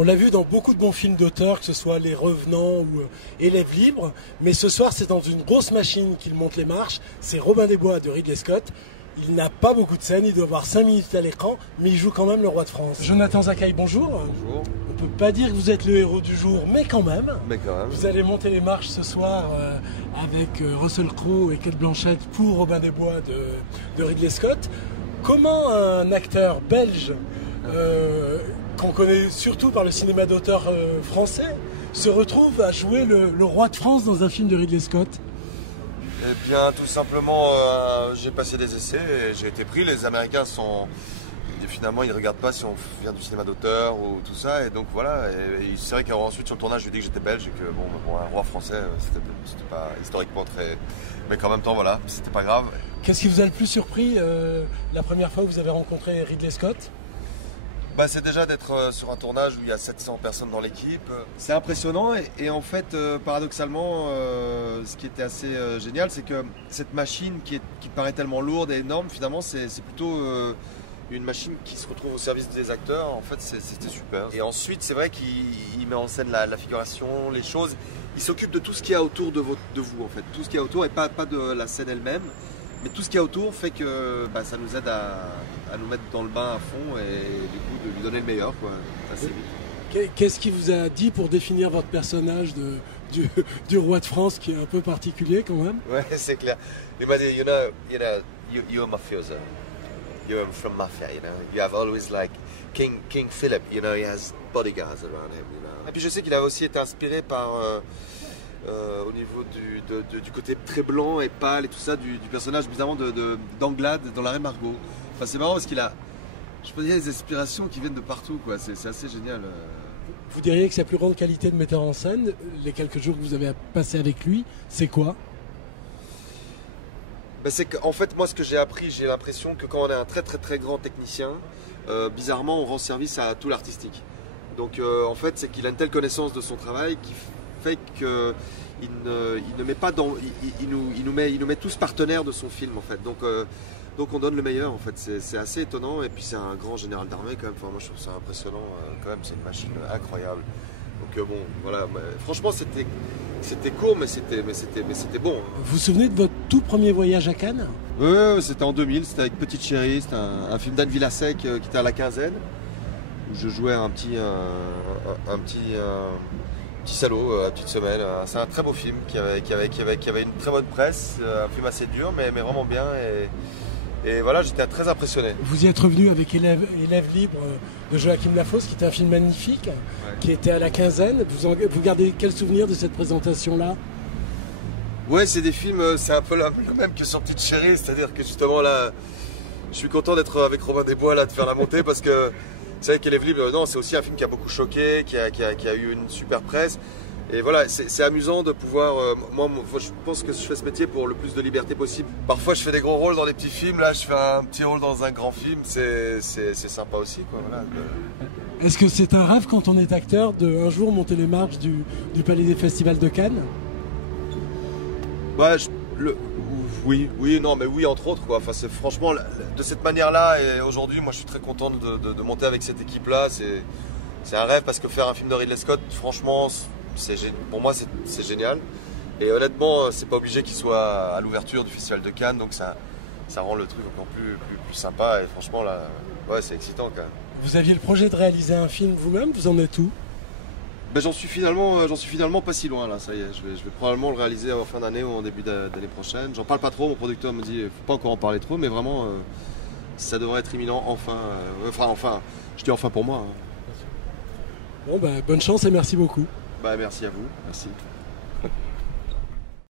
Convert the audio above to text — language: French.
On l'a vu dans beaucoup de bons films d'auteur, que ce soit Les Revenants ou Élèves libres. Mais ce soir, c'est dans une grosse machine qu'il monte les marches. C'est Robin des Bois de Ridley Scott. Il n'a pas beaucoup de scènes, il doit avoir 5 minutes à l'écran, mais il joue quand même le roi de France. Jonathan Zakaï, bonjour. Bonjour. On peut pas dire que vous êtes le héros du jour, mais quand même. Vous allez monter les marches ce soir avec Russell Crowe et Cate Blanchett pour Robin des Bois de Ridley Scott. Comment un acteur belge, qu'on connaît surtout par le cinéma d'auteur français, se retrouve à jouer le roi de France dans un film de Ridley Scott? Eh bien, tout simplement, j'ai passé des essais et j'ai été pris. Les Américains finalement, ils ne regardent pas si on vient du cinéma d'auteur ou tout ça. Et donc voilà. Et c'est vrai qu'ensuite, sur le tournage, je lui ai dit que j'étais belge et que bon, un roi français, c'était pas historiquement très. Mais qu'en même temps, voilà, c'était pas grave. Qu'est-ce qui vous a le plus surpris la première fois que vous avez rencontré Ridley Scott? C'est déjà d'être sur un tournage où il y a 700 personnes dans l'équipe. C'est impressionnant et en fait, paradoxalement, ce qui était assez génial, c'est que cette machine qui paraît tellement lourde et énorme, finalement, c'est plutôt une machine qui se retrouve au service des acteurs. En fait, c'était super. Et ensuite, c'est vrai qu'il met en scène la figuration, les choses. Il s'occupe de tout ce qu'il y a autour de vous, en fait. Tout ce qu'il y a autour et pas de la scène elle-même. Mais tout ce qu'il y a autour fait que ça nous aide à nous mettre dans le bain à fond et du coup de lui donner le meilleur assez vite. Qu'est-ce qu'il vous a dit pour définir votre personnage du roi de France qui est un peu particulier quand même? Ouais, c'est clair. Il m'a dit, you're mafioso. You're from mafia, You have always like King Philip, he has bodyguards around him, Et puis je sais qu'il a aussi été inspiré par au niveau du côté très blanc et pâle et tout ça du personnage bizarrement d'Anglade dans La Reine Margot. C'est marrant parce qu'il a, je peux dire, des inspirations qui viennent de partout, c'est assez génial. Vous diriez que sa plus grande qualité de metteur en scène, les quelques jours que vous avez passé avec lui, c'est quoi? C'est qu'en fait, moi, ce que j'ai appris, j'ai l'impression que quand on est un très très très grand technicien, bizarrement, on rend service à tout l'artistique. Donc en fait, c'est qu'il a une telle connaissance de son travail qui fait qu'il ne met pas dans, il nous met tous partenaires de son film en fait. Donc on donne le meilleur en fait. C'est assez étonnant et puis c'est un grand général d'armée quand même. Enfin, moi je trouve ça impressionnant quand même. C'est une machine incroyable. Donc bon, voilà. Franchement, c'était court, mais c'était bon. Vous vous souvenez de votre tout premier voyage à Cannes? Oui, c'était en 2000. C'était avec Petite Chérie. C'était un film d'Anne Villasec qui était à la quinzaine. Où je jouais un petit salaud à petite semaine. C'est un très beau film qui avait une très bonne presse, un film assez dur mais vraiment bien et voilà, j'étais très impressionné. Vous y êtes revenu avec Élèves libres de Joachim Lafosse, qui était un film magnifique, qui était à la quinzaine. Vous gardez quel souvenir de cette présentation-là? Ouais, c'est des films, c'est un peu le même que sur Petite Chérie, c'est-à-dire que justement là, je suis content d'être avec Robin des Bois là, de faire la montée parce que c'est vrai qu'Élèves libres, non, c'est aussi un film qui a beaucoup choqué, qui a eu une super presse. Et voilà, c'est amusant de pouvoir. Moi, je pense que je fais ce métier pour le plus de liberté possible. Parfois, je fais des gros rôles dans des petits films. Là, je fais un petit rôle dans un grand film. C'est sympa aussi, Voilà. Est-ce que c'est un rêve quand on est acteur de un jour monter les marches du Palais des Festivals de Cannes? Oui, entre autres, c'est franchement de cette manière-là. Et aujourd'hui, moi, je suis très content de monter avec cette équipe-là. C'est un rêve parce que faire un film de Ridley Scott, franchement, pour moi, c'est génial. Et honnêtement, c'est pas obligé qu'il soit à l'ouverture du Festival de Cannes, donc ça rend le truc encore plus sympa. Et franchement, là, ouais, c'est excitant quand même. Vous aviez le projet de réaliser un film vous-même, vous en êtes où? J'en suis finalement pas si loin là, ça y est, je vais probablement le réaliser en fin d'année ou en début d'année prochaine. J'en parle pas trop, mon producteur me dit faut pas encore en parler trop, mais vraiment ça devrait être imminent enfin. Je dis enfin pour moi. Bon bonne chance et merci beaucoup. Merci à vous, merci.